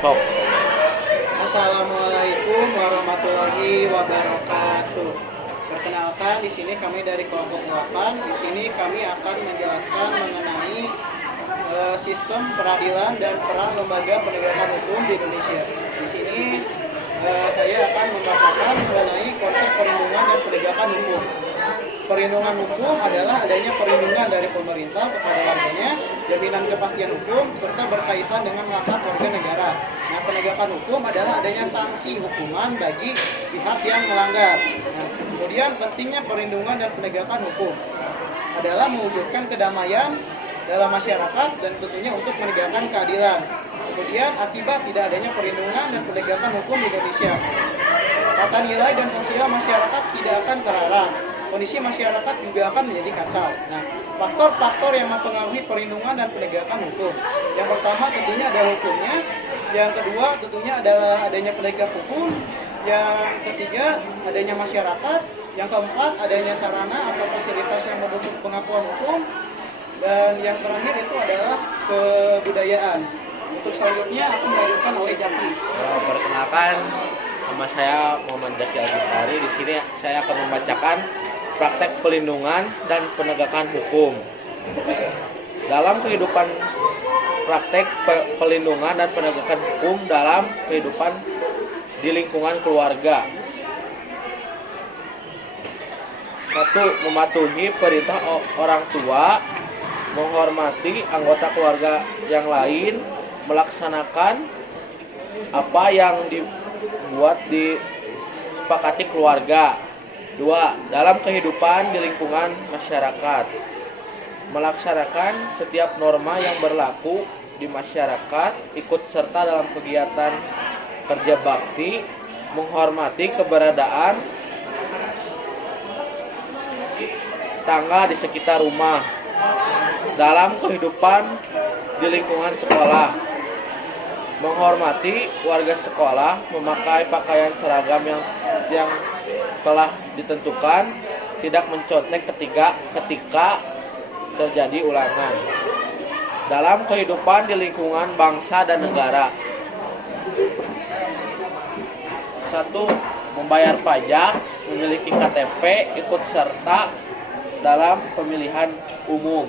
Sok. Assalamualaikum warahmatullahi wabarakatuh. Perkenalkan, di sini kami dari kelompok 8. Di sini kami akan menjelaskan mengenai sistem peradilan dan peran lembaga penegakan hukum di Indonesia. Di sini saya akan membacakan mengenai konsep perlindungan dan penegakan hukum. Perlindungan hukum adalah adanya perlindungan dari pemerintah kepada warganya, jaminan kepastian hukum, serta berkaitan dengan hak warga negara. Nah, penegakan hukum adalah adanya sanksi hukuman bagi pihak yang melanggar. Nah, kemudian pentingnya perlindungan dan penegakan hukum adalah mewujudkan kedamaian dalam masyarakat dan tentunya untuk menegakkan keadilan. Kemudian akibat tidak adanya perlindungan dan penegakan hukum di Indonesia, tata nilai dan sosial masyarakat tidak akan terarah. Kondisi masyarakat juga akan menjadi kacau. Nah, faktor-faktor yang mempengaruhi perlindungan dan penegakan hukum. Yang pertama tentunya adalah hukumnya. Yang kedua tentunya adalah adanya penegak hukum. Yang ketiga adanya masyarakat. Yang keempat adanya sarana atau fasilitas yang mendukung pengakuan hukum. Dan yang terakhir itu adalah kebudayaan. Untuk selanjutnya akan dilanjutkan oleh Jaki. Perkenalkan, nama saya Muhammad Jaki Al-Bukhari. Di sini saya akan membacakan praktek pelindungan dan penegakan hukum. Dalam kehidupan praktek pelindungan dan penegakan hukum dalam kehidupan di lingkungan keluarga. 1. Mematuhi perintah orang tua, menghormati anggota keluarga yang lain, melaksanakan apa yang dibuat disepakati keluarga. 2. Dalam kehidupan di lingkungan masyarakat, melaksanakan setiap norma yang berlaku di masyarakat, ikut serta dalam kegiatan kerja bakti, menghormati keberadaan tangga di sekitar rumah. Dalam kehidupan di lingkungan sekolah, menghormati warga sekolah, memakai pakaian seragam yang telah ditentukan, tidak mencontek ketika terjadi ulangan. Dalam kehidupan di lingkungan bangsa dan negara. 1. Membayar pajak, memiliki KTP, ikut serta dalam pemilihan umum.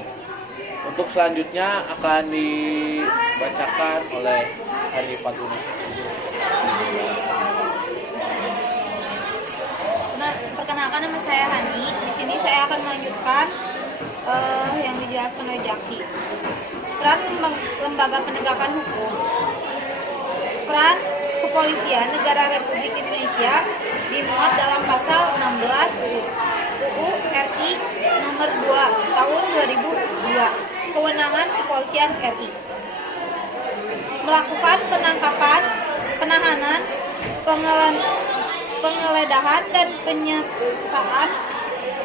Untuk selanjutnya akan dibacakan oleh Hari Fatuni. Perkenalkan, nama saya Hani. Di sini saya akan melanjutkan yang dijelaskan oleh Jaki. Peran lembaga penegakan hukum. Peran Kepolisian Negara Republik Indonesia dimuat dalam pasal 16 UU RI nomor 2 tahun 2002. Kewenangan Kepolisian RI melakukan penangkapan, penahanan, penggeledahan dan penyitaan,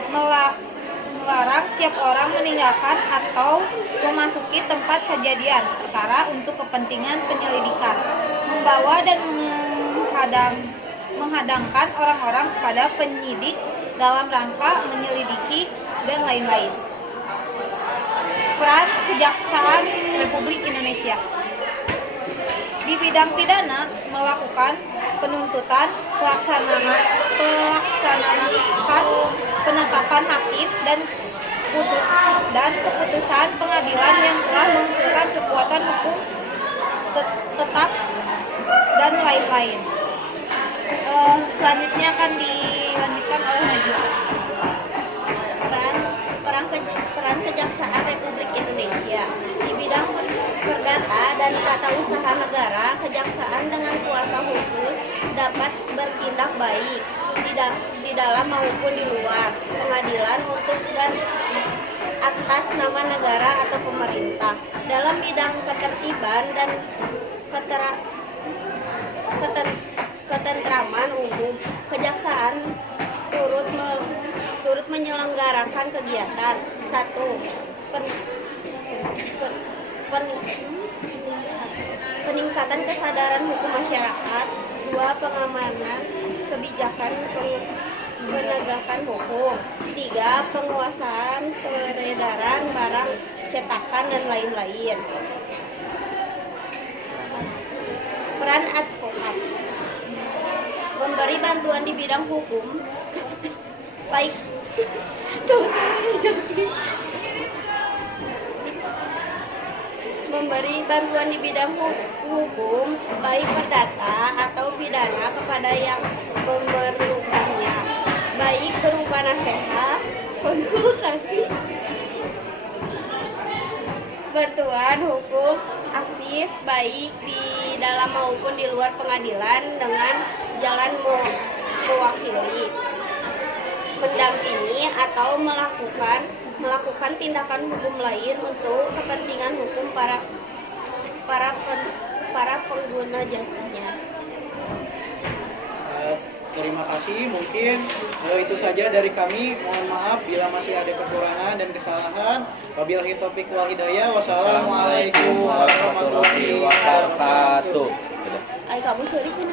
melarang setiap orang meninggalkan atau memasuki tempat kejadian perkara untuk kepentingan penyelidikan, membawa dan menghadangkan orang-orang kepada penyidik dalam rangka menyelidiki dan lain-lain. Peran Kejaksaan Republik Indonesia di bidang pidana melakukan penuntutan, pelaksanaan penetapan hakim dan keputusan pengadilan yang telah menghasilkan kekuatan hukum tetap dan lain-lain. Selanjutnya akan dilanjutkan oleh Najwa. Peran Kejaksaan Republik Indonesia di bidang perdata dan tata usaha negara. Kejaksaan dengan kuasa khusus dapat bertindak baik di dalam maupun di luar pengadilan untuk dan atas nama negara atau pemerintah. Dalam bidang ketertiban dan ketentraman umum, kejaksaan turut menyelenggarakan kegiatan. 1. Peningkatan kesadaran hukum masyarakat. 2. Pengamanan kebijakan penegakan hukum. 3. Penguasaan peredaran barang cetakan dan lain-lain. Peran advokat memberi bantuan di bidang hukum, baik memberi bantuan di bidang hukum, baik perdata atau pidana kepada yang memerlukannya, baik berupa nasihat, konsultasi, bantuan hukum aktif baik di dalam maupun di luar pengadilan dengan jalan mewakili, mendampingi atau melakukan tindakan hukum lain untuk kepentingan hukum para pengguna jasanya. Terima kasih, mungkin itu saja dari kami. Mohon maaf bila masih ada kekurangan dan kesalahan. Wabillahi taufiq wal hidayah. Wassalamualaikum warahmatullahi wabarakatuh. Ay, kamu sorry